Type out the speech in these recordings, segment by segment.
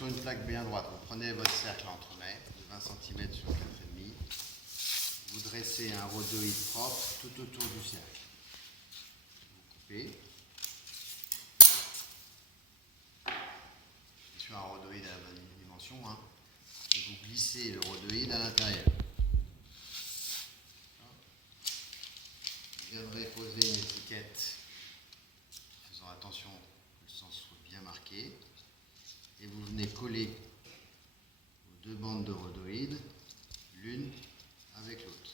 sur une plaque bien droite. Vous prenez votre cercle à entremets de 20 cm sur 4,5. Vous dressez un rhodoïde propre tout autour du cercle. Vous coupez. Sur un rhodoïde à la bonne dimension. Et vous glissez le rhodoïde à l'intérieur. Vous viendrez poser une étiquette, faisant attention que le sens soit bien marqué. Et vous venez coller vos deux bandes de rhodoïdes, l'une avec l'autre,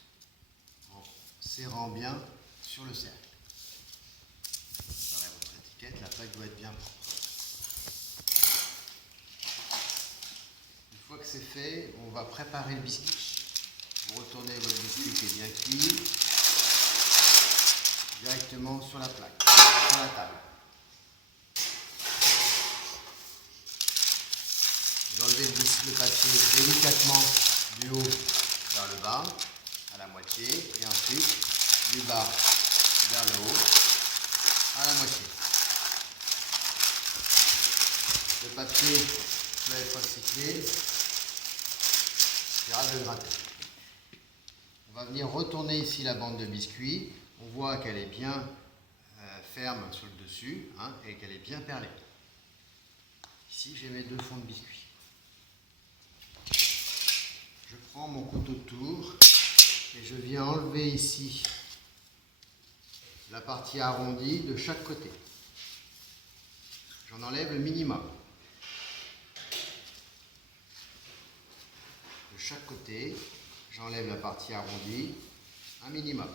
en serrant bien sur le cercle. Vous aurez votre étiquette, la plaque doit être bien propre. Une fois que c'est fait, on va préparer le biscuit. Vous retournez votre biscuit qui est bien cuit directement sur la plaque, sur la table. Vous enlevez le papier délicatement du haut vers le bas, à la moitié, et ensuite du bas vers le haut, à la moitié. Le papier peut être recyclé, il suffira de le gratter. On va venir retourner ici la bande de biscuit. On voit qu'elle est bien ferme sur le dessus et qu'elle est bien perlée. Ici, j'ai mes deux fonds de biscuit. Je prends mon couteau de tour et je viens enlever ici la partie arrondie de chaque côté. J'en enlève le minimum. De chaque côté, j'enlève la partie arrondie, un minimum,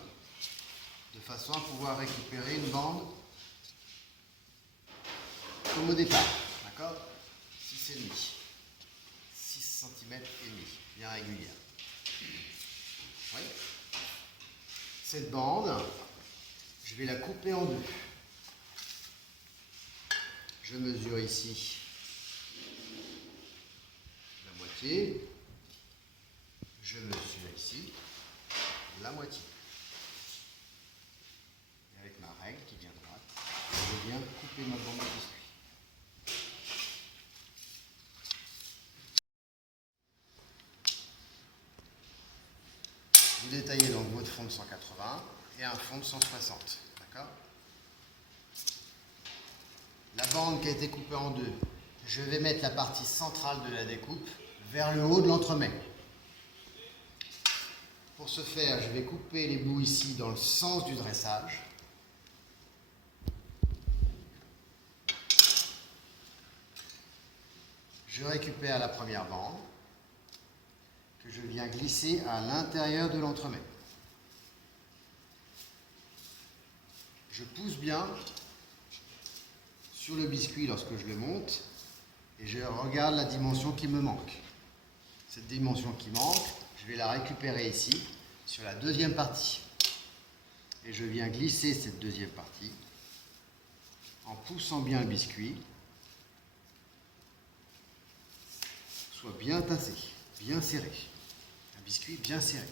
de façon à pouvoir récupérer une bande comme au départ, d'accord? 6,5, 6 cm et demi, bien régulière. Oui. Cette bande, je vais la couper en deux. Je mesure ici la moitié, je mesure ici la moitié. Et avec ma règle qui vient droite, je viens couper ma bande de biscuit. Vous détaillez donc votre fond de 180 et un fond de 160. D'accord ? La bande qui a été coupée en deux, je vais mettre la partie centrale de la découpe vers le haut de l'entremet. Pour ce faire, je vais couper les bouts ici dans le sens du dressage. Je récupère la première bande que je viens glisser à l'intérieur de l'entremet. Je pousse bien sur le biscuit lorsque je le monte et je regarde la dimension qui me manque. Cette dimension qui manque, je vais la récupérer ici sur la deuxième partie. Et je viens glisser cette deuxième partie en poussant bien le biscuit, soit bien tassé, bien serré. Un biscuit bien serré.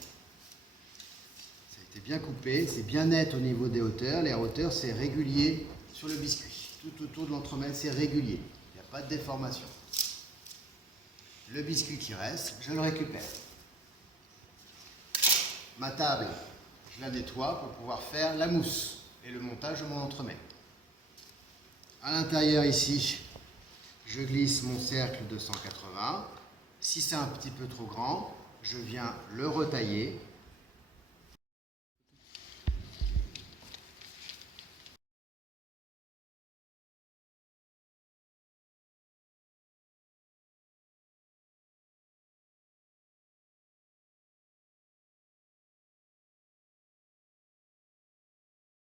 Ça a été bien coupé, c'est bien net au niveau des hauteurs. Les hauteurs, c'est régulier sur le biscuit. Tout autour de l'entremet, c'est régulier. Il n'y a pas de déformation. Le biscuit qui reste, je le récupère. Ma table, je la nettoie pour pouvoir faire la mousse et le montage de mon entremet. À l'intérieur ici, je glisse mon cercle de 180. Si c'est un petit peu trop grand, je viens le retailler